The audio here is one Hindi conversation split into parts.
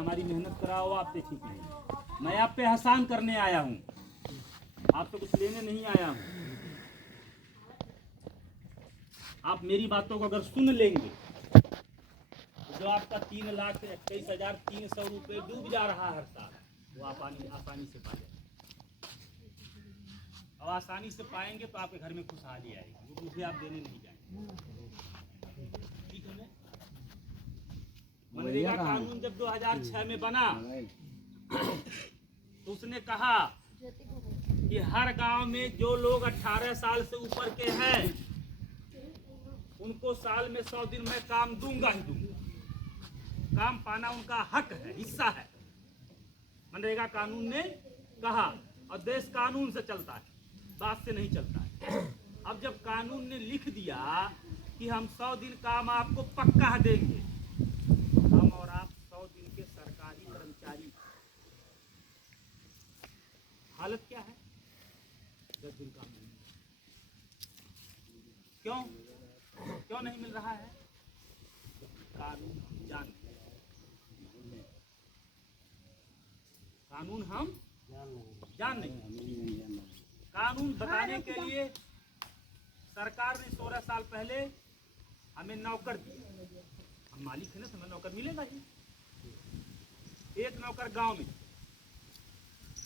हमारी मेहनत कराओ आपसे ठीक नहीं। मैं आप पे एहसान करने आया हूँ, आपसे कुछ लेने नहीं आया हूँ। आप मेरी बातों को अगर सुन लेंगे तो जो आपका 3,21,300 रुपये डूब जा रहा है हर साल, वो आप आसानी से पा जाएंगे। और आसानी से पाएंगे तो आपके घर में खुशहाली आएगी, वो मुझे आप देने नहीं जाएंगे। ठीक है। मनरेगा कानून जब 2006 में बना तो उसने कहा कि हर गांव में जो लोग 18 साल से ऊपर के हैं उनको साल में 100 दिन में काम दूंगा ही दूंगा। काम पाना उनका हक है, हिस्सा है, मनरेगा कानून ने कहा। और देश कानून से चलता है, बात से नहीं चलता है। अब जब कानून ने लिख दिया कि हम 100 दिन काम आपको पक्का देंगे, हम और आप 100 दिन के सरकारी कर्मचारी, हालत क्या है? 10 दिन काम नहीं। क्यों नहीं मिल रहा है? कानून जान, कानून हम जान नहीं। कानून बताने के लिए सरकार ने 16 साल पहले हमें नौकर दिया। हम मालिक है ना, तो हमें नौकर मिलेगा ही। एक नौकर गांव में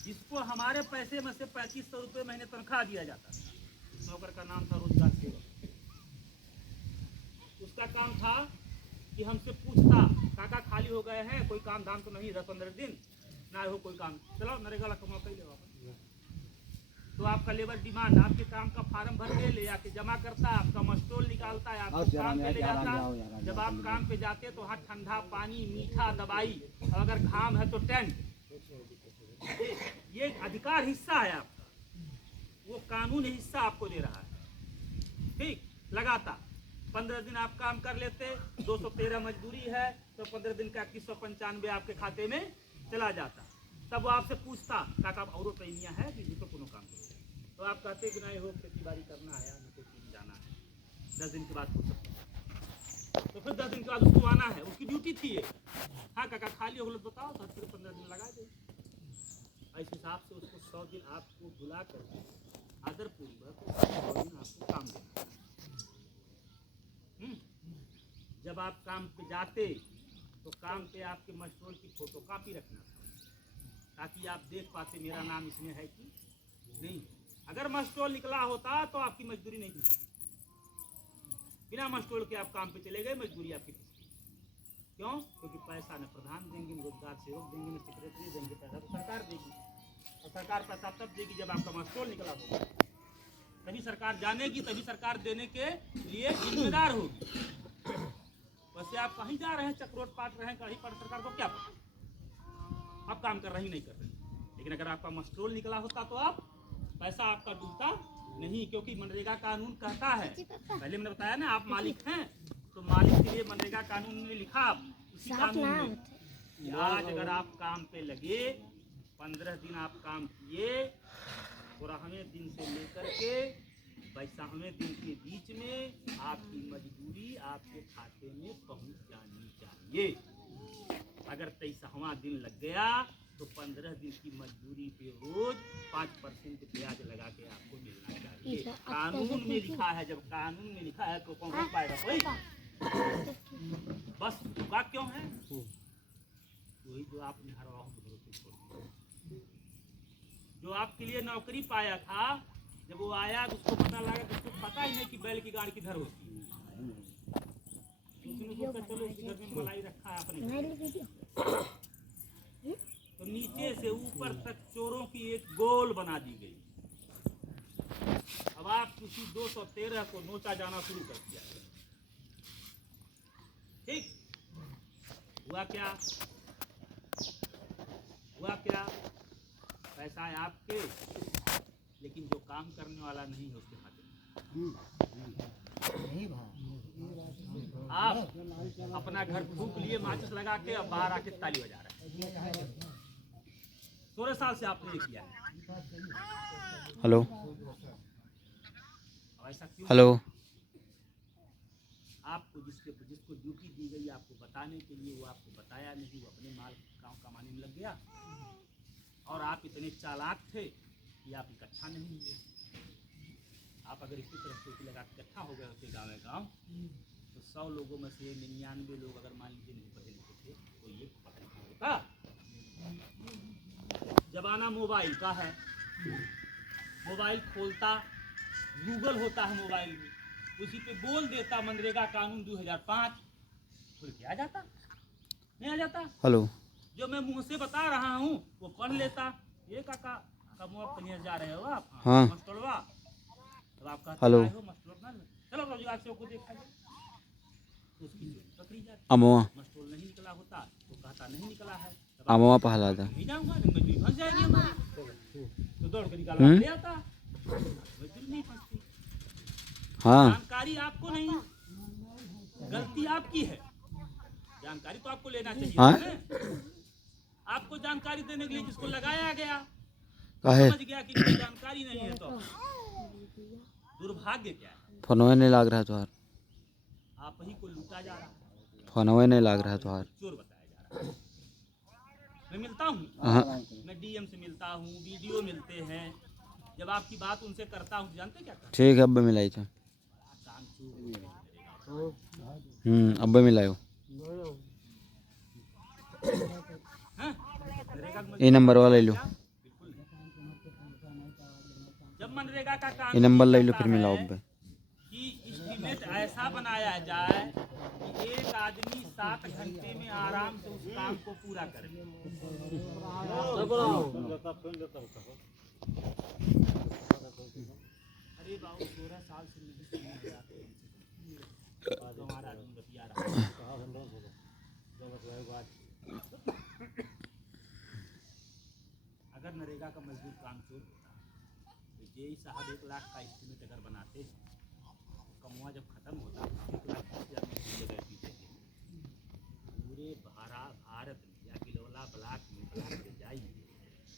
जिसको हमारे पैसे में से 3500 रुपये महीने तनख्वाह दिया जाता, उस नौकर का नाम था रोजगार सेवक। उसका काम था कि हमसे पूछता, काका खाली हो गए हैं, कोई काम धाम तो नहीं, 10-15 दिन ना हो कोई काम, चलो नरेगा वाला कमा कर ले वापस। तो आपका लेबर डिमांड, आपके काम का फार्म भर के ले आके जमा करता, आपका मस्टोल निकालता है, आपको काम पे ले जाता। जब आप काम पे जाते तो वहाँ ठंडा पानी, मीठा दवाई, और अगर घाम है तो टेंट। ये अधिकार हिस्सा है आपका, वो कानून हिस्सा आपको दे रहा है। ठीक, लगाता 15 दिन आप काम कर लेते, 213 मजदूरी है तो 15 दिन का 2195 आपके खाते में चला जाता। तब वो आपसे पूछता, काका और पैनिया है कि तो कोनो काम करो, तो आप कहते कि नहीं हो, खेती बाड़ी करना है, मुझे कहीं जाना है। 10 दिन के बाद पूछ सकते, तो फिर 10 दिन के बाद उसको आना है, उसकी ड्यूटी थी ये। हाँ काका खाली हो तो बताओ, तो फिर 15 दिन लगा दे। इस हिसाब से उसको 100 दिन आपको बुला कर आदरपूर्वक 100 दिन आपको काम देना। जब आप काम पे जाते तो काम पे आपके मस्टोल की फोटोकॉपी रखना था, ताकि आप देख पाते मेरा नाम इसमें है कि नहीं। अगर मस्टोल निकला होता तो आपकी मजदूरी नहीं थी। बिना मस्टोल के आप काम पे चले गए, मजदूरी आपकी थी। क्यों? क्योंकि पैसा न प्रधान देंगे, न रोजगार सेवक देंगे, न सेक्रेटरी देंगे, पैसा तो सरकार देगी। और सरकार पैसा तब देगी जब आपका मस्टोल निकला होगा, तभी सरकार जानेगी, तभी सरकार देने के लिए जिम्मेदार होगी। वैसे आप कहीं जा रहे हैं, चक्रोट पाट रहे हैं, कहीं पर सरकार को क्या पता आप काम कर रहे ही नहीं कर रहे। लेकिन अगर आपका मस्टरोल निकला होता तो आप पैसा आपका डूबता नहीं, क्योंकि मनरेगा कानून कहता है, पहले मैंने बताया ना, आप मालिक हैं तो मालिक के लिए मनरेगा कानून में लिखा, उसी कानून में आज अगर आप काम पे लगे, 15 दिन आप काम किए, 12वें दिन से लेकर के 22वें दिन के बीच में आपकी मजदूरी आपके खाते में पहुंच जानी चाहिए। अगर 23वां दिन लग गया तो 15 दिन की मजदूरी पे रोज 5% ब्याज लगा के आपको मिलना चाहिए। कानून में लिखा है, जब कानून में लिखा है तो कौन रोक पाएगा कोई? बस बात क्यों है? वही जो आपने हर भरोसे छोड़ दिया, जो आपके लिए नौकरी पाया था, जब वो आया तो उसको पता लगा, तो उसको पता ही नहीं कि बैल की गाड़ किधर होती है। उसने सोचा चलो उसके घर में मलाई रखा है अपने, तो नीचे से ऊपर तक चोरों की एक गोल बना दी गई। अब आप किसी 213 को नोचा जाना शुरू कर दिया। ठीक हुआ क्या? पैसा है आपके, लेकिन जो काम करने वाला नहीं है उसके खाते में। आप अपना घर फूंक लिए माचिस लगा के, अब बाहर आके ताली बजा रहे हैं। 16 साल से आपने किया है। हेलो ऐसा क्यों? हेलो, आपको जिसको ड्यूटी दी गई आपको बताने के लिए, वो आपको बताया नहीं, वो अपने माल गाँव गया और आप इतने चालाक थे कि आप इकट्ठा नहीं हुए। आप अगर इसी तरह चौकी लगा के इकट्ठा हो गए होते गाँव गाँव तो 100 लोगों में से 99 लोग अगर मान लीजिए नहीं पढ़े लिखे थे तो ये पता नहीं होता। जमाना मोबाइल का है, मोबाइल खोलता गूगल होता है मोबाइल में, उसी पे बोल देता मनरेगा कानून 2005, खुल के आ जाता, नहीं आ जाता। हेलो, जो मैं मुंह से बता रहा हूँ वो पढ़ लेता। ये काका मुँह कहीं जा रहे हो आप? हाँ मास्टरवा, तो आप कहते हेलो आए हो मास्टर ना, चलो रोजगार से को देखा जाए तो उसकी पकड़ी जाती। अमवा मास्टर नहीं निकला होता तो कहता नहीं निकला है, अमवा पहला था नहीं जाऊंगा मजदूरी फंस जाएगी हमारी, तो दौड़ कर निकाला ले आता, मजदूरी नहीं फंसती। हाँ जानकारी आपको नहीं, गलती आपकी है। जानकारी तो आपको लेना चाहिए हाँ? ना? आपको जानकारी देने के लिए जिसको लगाया गया काहे समझ गया कि कोई जानकारी नहीं है, तो दुर्भाग्य क्या है, फोनवे नहीं लाग रहा तुहार, आप ही को लूटा जा रहा है, फोनवे नहीं लाग रहा तुहार। चोर बताया जा रहा है। मैं मिलता हूँ, हाँ मैं डीएम से मिलता हूँ, वीडियो मिलते हैं, जब आपकी बात उनसे करता हूँ जानते क्या करते ठीक है, अब्बे मिलाई था। अब्बे मिलायो ये नंबर वाला ले लो, जब मनरेगा का ये कानून नंबर ले लो कहता फिर मिलाओ है अब्बे। कि एस्टीमेट ऐसा बनाया जाए कि एक आदमी 7 घंटे में आराम से उस काम को पूरा करे। अरे बाबू 16 साल से नहीं सुने जाते हमारा आदमी बतिया रहा है। अगर नरेगा का मजदूर काम चोर होता तो जेई साहब 1 लाख का एस्टीमेट अगर बनाते कमुआ जब खत्म होता 1,20,000 मजदूर जगह पीछे पूरे भारत में या किलौला ब्लॉक में ब्लॉक से जाइए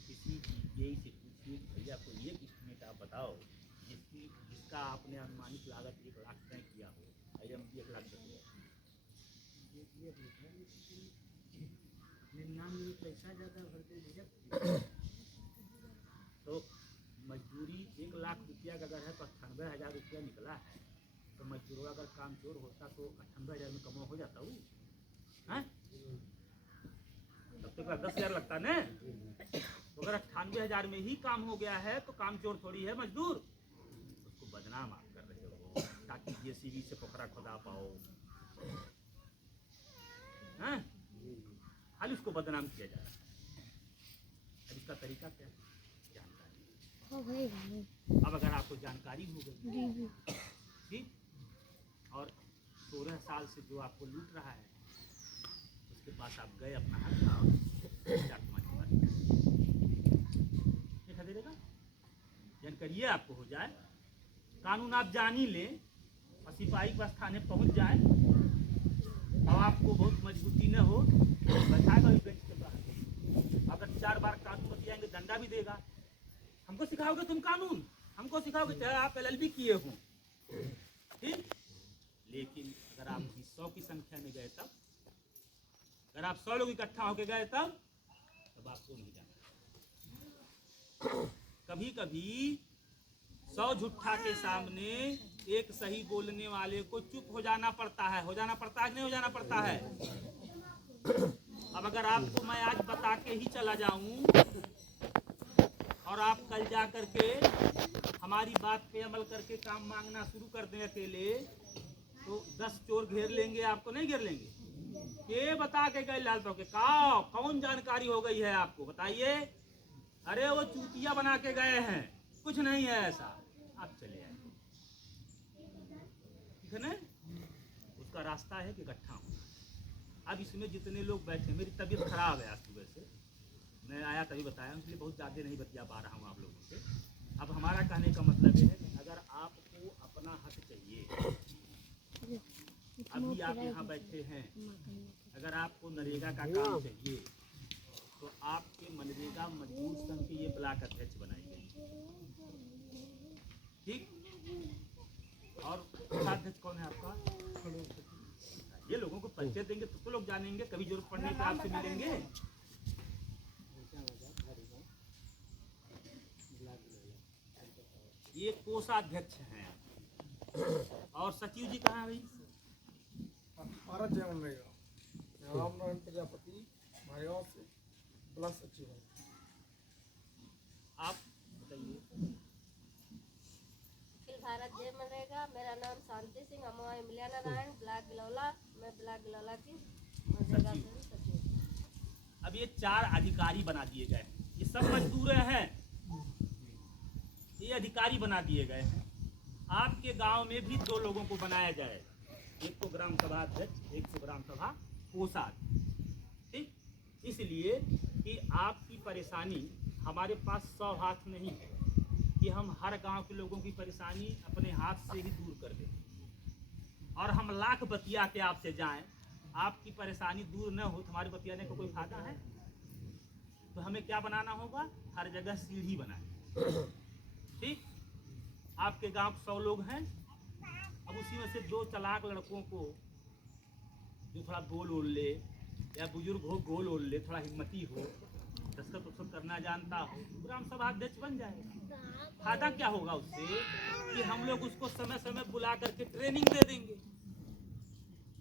किसी जेई से पूछिए भैया कोई एक एस्टीमेट आप बताओ जिसका आपने अनुमानित लागत 1 लाख तय किया हो, IMD 1,10,000 पैसा ज़्यादा भरते तो मजदूरी 1 लाख रुपया अगर है तो 98,000 रुपया निकला है, तो मजदूर अगर काम चोर होता तो 98,000 में कमा हो जाता वो, हैं? तब तो 10,000 लगता न, तो अगर 98,000 में ही काम हो गया है तो काम चोर थोड़ी है मजदूर। उसको बदनाम आप कर रहे हो ताकि JCB से पोखरा खोदा पाओ, हैं? खाली उसको बदनाम किया जा रहा है। अब इसका तरीका क्या है? अब अगर आपको जानकारी हो गई ठीक, और 16 साल से जो आपको लूट रहा है उसके पास आप गए अपना हाथ दे देगा, जानकारी आपको हो जाए, कानून आप जान ही ले और सिपाही बस थाने पहुंच जाए और आपको बहुत मजबूती न हो बैठाएगा ही बेंच के बाहर, अगर 4 बार कानून बतियाएंगे डंडा भी देगा। हमको सिखाओगे तुम कानून, हमको सिखाओगे चाहे आप LLB किए हो ठीक, लेकिन अगर आप 100 की संख्या में गए तब, अगर आप 100 लोग इकट्ठा होकर गए तब आपको नहीं जाना। कभी कभी 100 झूठा के सामने एक सही बोलने वाले को चुप हो जाना पड़ता है, नहीं हो जाना पड़ता है। अब अगर आपको मैं आज बता के ही चला जाऊं और आप कल जा करके हमारी बात पे अमल करके काम मांगना शुरू कर दें अकेले, तो 10 चोर घेर लेंगे, आपको नहीं घेर लेंगे? ये बता के गए लाल के कौन जानकारी हो गई है आपको बताइए? अरे वो चूतिया बना के गए हैं, कुछ नहीं है ऐसा, आप चले आए, ठीक है ना? उसका रास्ता है कि इकट्ठा हो। अब इसमें जितने लोग बैठे, मेरी तबीयत खराब है आज सुबह से, मैं आया तभी बताया, इसलिए बहुत ज़्यादा नहीं बतिया पा रहा हूँ आप लोगों से। अब हमारा कहने का मतलब ये है कि अगर आपको अपना हक चाहिए, अभी आप यहाँ बैठे हैं, अगर आपको नरेगा का काम चाहिए तो आपके मनरेगा मजदूर संघ के ये ब्लॉक अध्यक्ष बनाएंगे, ठीक? और अध्यक्ष कौन है आपका? ये लोगों को परिचय देंगे तो लोग जानेंगे, कभी जरूरत पड़ने पर आपसे मिलेंगे। एक कोषाध्यक्ष हैं और सचिव जी कहाँ है भाई? भारत जय मनरेगा। राम नारायण प्रजापति मारेगांव से ब्लॉक सचिव है। आप बताइए। अखिल भारत जय मनरेगा। मेरा नाम शांति सिंह, अमवा इमलिया नारायण, ब्लॉक गिलौला। मैं ब्लॉक गिलौला की मनरेगा से सचिव। अब ये 4 अधिकारी बना दिए गए, ये सब मजदूर हैं, ये अधिकारी बना दिए गए हैं। आपके गांव में भी 2 लोगों को बनाया जाए, एक तो ग्राम सभा अध्यक्ष, एक तो ग्राम सभा कोषाध्यक्ष। ठीक, इसलिए कि आपकी परेशानी हमारे पास 100 हाथ नहीं है कि हम हर गांव के लोगों की परेशानी अपने हाथ से ही दूर कर दें और हम लाख बतिया के आपसे जाएं, आपकी परेशानी दूर न हो तो हमारे बतियाने का कोई फायदा है? तो हमें क्या बनाना होगा? हर जगह सीढ़ी बनाए। ठीक, आपके गांव 100 लोग हैं, अब उसी में से 2 चालाक लड़कों को जो थोड़ा बोल ओल ले या बुजुर्ग हो गोल ओल ले, थोड़ा हिम्मती हो, दस्तखत उस्तखत करना जानता हो, ग्राम सभा अध्यक्ष बन जाएगा। फायदा क्या होगा उससे कि हम लोग उसको समय समय बुला करके ट्रेनिंग दे देंगे।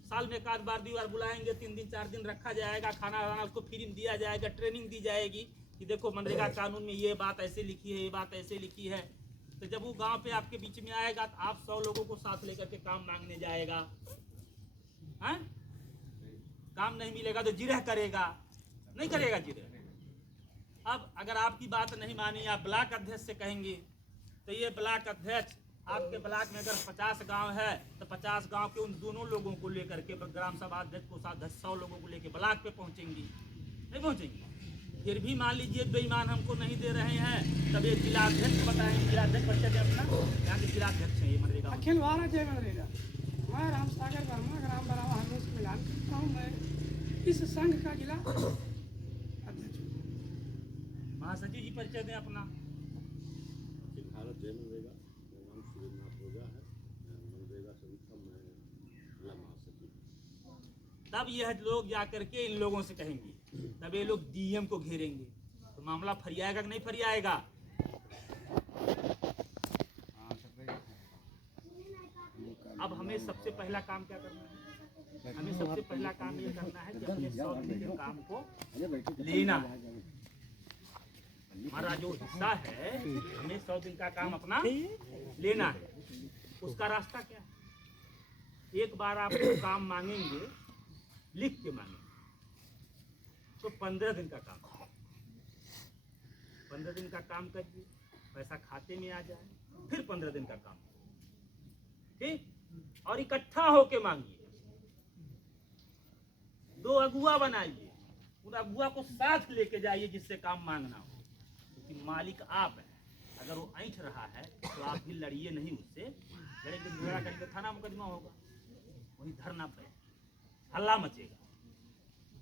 साल में 1 बार 2 बार बुलाएंगे, 3 दिन 4 दिन रखा जाएगा, खाना वाना उसको फ्री में दिया जाएगा, ट्रेनिंग दी जाएगी कि देखो मनरेगा कानून में ये बात ऐसे लिखी है, ये बात ऐसे लिखी है। तो जब वो गांव पे आपके बीच में आएगा तो आप 100 लोगों को साथ लेकर के काम मांगने जाएगा, हैं? काम नहीं मिलेगा तो जिरह करेगा, नहीं करेगा जिरह। अब अगर आपकी बात नहीं मानी, आप ब्लॉक अध्यक्ष से कहेंगे तो ये ब्लॉक अध्यक्ष आपके ब्लॉक में अगर 50 गांव है तो 50 गांव के उन दोनों लोगों को लेकर के ग्राम सभा अध्यक्ष को साथ 100 लोगों को लेकर ब्लॉक पे पहुंचेंगी, नहीं पहुंचेंगी। फिर भी मान लीजिए बेईमान हमको नहीं दे रहे हैं, तब ये जिलाध्यक्ष बताएंगे, जिलाध्यक्ष बच्चे थे अपना, यहाँ के जिलाध्यक्ष हैं ये मनरेगा। अखिल भारत जय मनरेगा। मैं राम सागर वर्मा, ग्राम बरावा हरदोई से मिलान करता हूँ। मैं इस संघ का जिला अध्यक्ष हूँ। महासचिव जी परिचय दें अपना। अखिल भारत जय मनरेगा। मेरा नाम सुरेंद्रनाथ ओझा है, मनरेगा समिति का मैं जिला महासचिव। तब यह लोग जा करके इन लोगों से कहेंगे, तब ये लोग डीएम को घेरेंगे, तो मामला फरियाएगा कि नहीं फरियाएगा? अब हमें सबसे पहला काम क्या करना है? हमें सबसे पहला काम ये करना है कि अपने 100 दिन के काम को लेना है। हमारा जो हिस्सा है, हमें 100 दिन का काम अपना लेना है। उसका रास्ता क्या है? एक बार आप काम मांगेंगे, लिख के मांगेंगे, तो 15 दिन का काम, 15 दिन का काम करिए, पैसा खाते में आ जाए, फिर 15 दिन का काम, ठीक? और इकट्ठा होके मांगिए, 2 अगुआ बनाइए, उन अगुआ को साथ लेके जाइए जिससे काम मांगना हो, क्योंकि मालिक आप हैं। अगर वो ऐंठ रहा है तो आप भी लड़िए नहीं उससे, लड़ेंगे झगड़ा करेंगे, थाना मुकदमा होगा, वहीं धरना पे हल्ला मचेगा,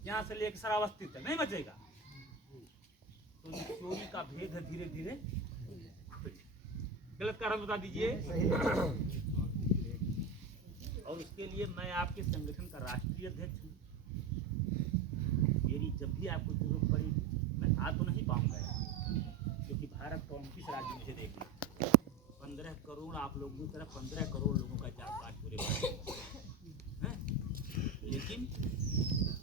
यहाँ से लेकर श्रावस्ती तक नहीं बचेगा। तो चोरी का भेद है धीरे धीरे, गलत कारण बता दीजिए। और उसके लिए मैं आपके संगठन का राष्ट्रीय अध्यक्ष हूँ। मेरी जब भी आपको जरूरत पड़ेगी मैं आ तो नहीं पाऊंगा, क्योंकि भारत का 29 राज्य मुझे देखना, 15 करोड़ आप लोगों की तरफ 15 करोड़ लोगों का जात पूरे भारत है। लेकिन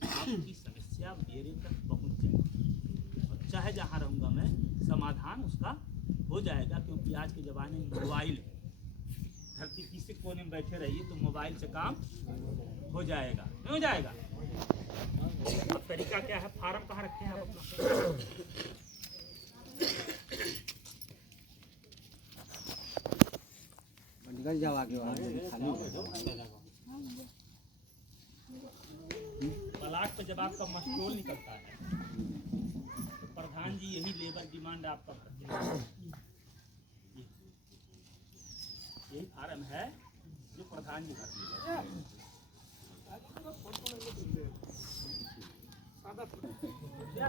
आपकी समस्या मेरे तक पहुंच जाएगी और चाहे जहाँ रहूँगा मैं, समाधान उसका हो जाएगा। क्योंकि आज के ज़माने में मोबाइल है, धरती किसी कोने में बैठे रहिए तो मोबाइल से काम हो जाएगा, नहीं हो जाएगा? अब तरीका क्या है? फार्म कहाँ रखे हैं आप अपना? ब्लॉक पे जब आपका मस्टोल निकलता है तो प्रधान जी यही लेबर डिमांड आपका भरते हैं। यही फार्म है जो प्रधान जी भरते हैं।